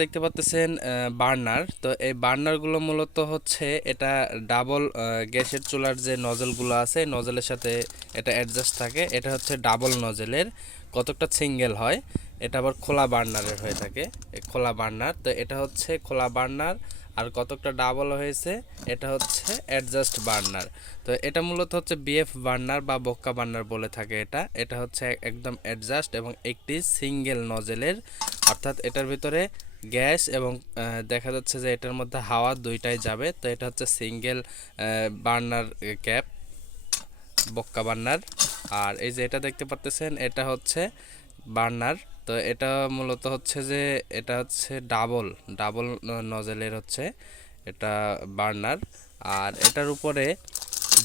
দেখতে পাচ্ছেন বার্নার। তো এই বার্নারগুলো মূলত হচ্ছে এটা ডাবল গ্যাসের চুলার যে নজলগুলো আছে নজলের সাথে এটা অ্যাডজাস্ট থাকে। এটা হচ্ছে ডাবল নজলের, কতকটা সিঙ্গেল হয়। এটা আবার খোলা বার্নারের হয়ে থাকে, খোলা বার্নার। তো এটা হচ্ছে খোলা বার্নার, আর কতকটা ডাবল হয়েছে এটা হচ্ছে অ্যাডজাস্ট বার্নার। তো এটা মূলত হচ্ছে বিএফ বার্নার বা বক্কা বার্নার বলে থাকে। এটা এটা হচ্ছে একদম অ্যাডজাস্ট এবং একটি সিঙ্গেল নজেলের, অর্থাৎ এটার ভিতরে গ্যাস এবং দেখা যাচ্ছে যে এটার মধ্যে হাওয়া দুইটাই যাবে। তো এটা হচ্ছে single burner cap, Bokka burner. আর এই যে এটা দেখতে পাচ্ছেন এটা হচ্ছে বার্নার। তো এটা মূলত হচ্ছে যে এটা হচ্ছে ডাবল ডাবল নজেলের হচ্ছে এটা বার্নার। আর এটার উপরে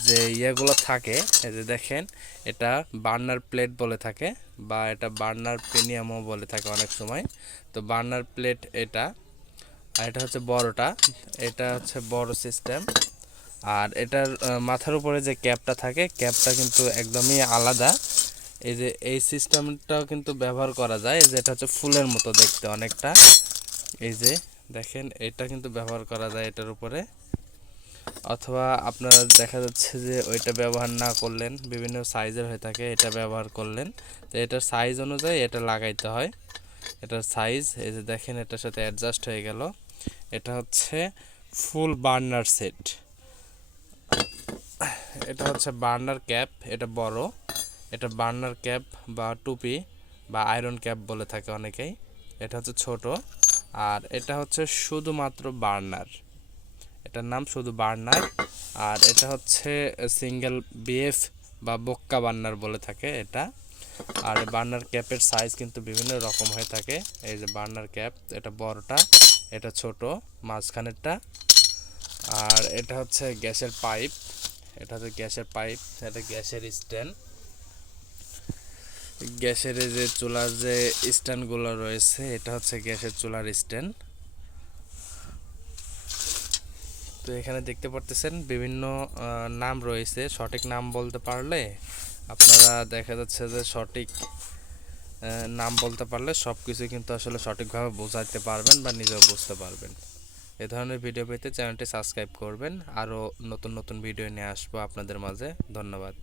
যে ইয়েগুলো থাকে, এই যে দেখেন, এটা বার্নার প্লেট বলে থাকে বা এটা বার্নার পেনিয়ামও বলে থাকে অনেক সময়। তো বার্নার প্লেট এটা, আর এটা হচ্ছে বড়টা, এটা হচ্ছে বড় সিস্টেম। আর এটার মাথার উপরে যে ক্যাপটা থাকে, ক্যাপটা কিন্তু একদমই আলাদা। এই যে এই সিস্টেমটাও কিন্তু ব্যবহার করা যায়, যে এটা হচ্ছে ফুলের মতো দেখতে অনেকটা। এই যে দেখেন, এটা কিন্তু ব্যবহার করা যায় এটার উপরে। অথবা আপনারা দেখা যাচ্ছে যে ওইটা ব্যবহার না করলেন, বিভিন্ন সাইজের হয়ে থাকে, এটা ব্যবহার করলেন। তো এটার সাইজ অনুযায়ী এটা লাগাইতে হয়। এটার সাইজ এই যে দেখেন, এটার সাথে অ্যাডজাস্ট হয়ে গেল। এটা হচ্ছে ফুল বার্নার সেট। এটা হচ্ছে বার্নার ক্যাপ, এটা বড়। এটা বার্নার ক্যাপ বা টুপি বা আয়রন ক্যাপ বলে থাকে অনেকেই। এটা হচ্ছে ছোট। আর এটা হচ্ছে শুধুমাত্র বার্নার, এটার নাম শুধু বার্নার। আর এটা হচ্ছে সিঙ্গেল বিএফ বা বক্কা বার্নার বলে থাকে এটা। আর বার্নার ক্যাপের সাইজ কিন্তু বিভিন্ন রকম হয়ে থাকে। এই যে বার্নার ক্যাপ, এটা বড়টা, এটা ছোট, মাঝখানেরটা। আর এটা হচ্ছে গ্যাসের পাইপ, এটা হচ্ছে গ্যাসের পাইপ, এটা গ্যাসের স্ট্যান্ড। গ্যাসের যে চুলার যে স্ট্যান্ডগুলো রয়েছে, এটা হচ্ছে গ্যাসের চুলার স্ট্যান্ড। তো এখানে দেখতে পারতেছেন বিভিন্ন নাম রয়েছে। সঠিক নাম বলতে পারলে আপনারা দেখা যাচ্ছে যে সঠিক নাম বলতে পারলে সব কিছু কিন্তু আসলে সঠিকভাবে বোঝাতে পারবেন বা নিজেও বুঝতে পারবেন। এ ধরনের ভিডিও পেতে চ্যানেলটি সাবস্ক্রাইব করবেন। আরও নতুন নতুন ভিডিও নিয়ে আসবো আপনাদের মাঝে। ধন্যবাদ।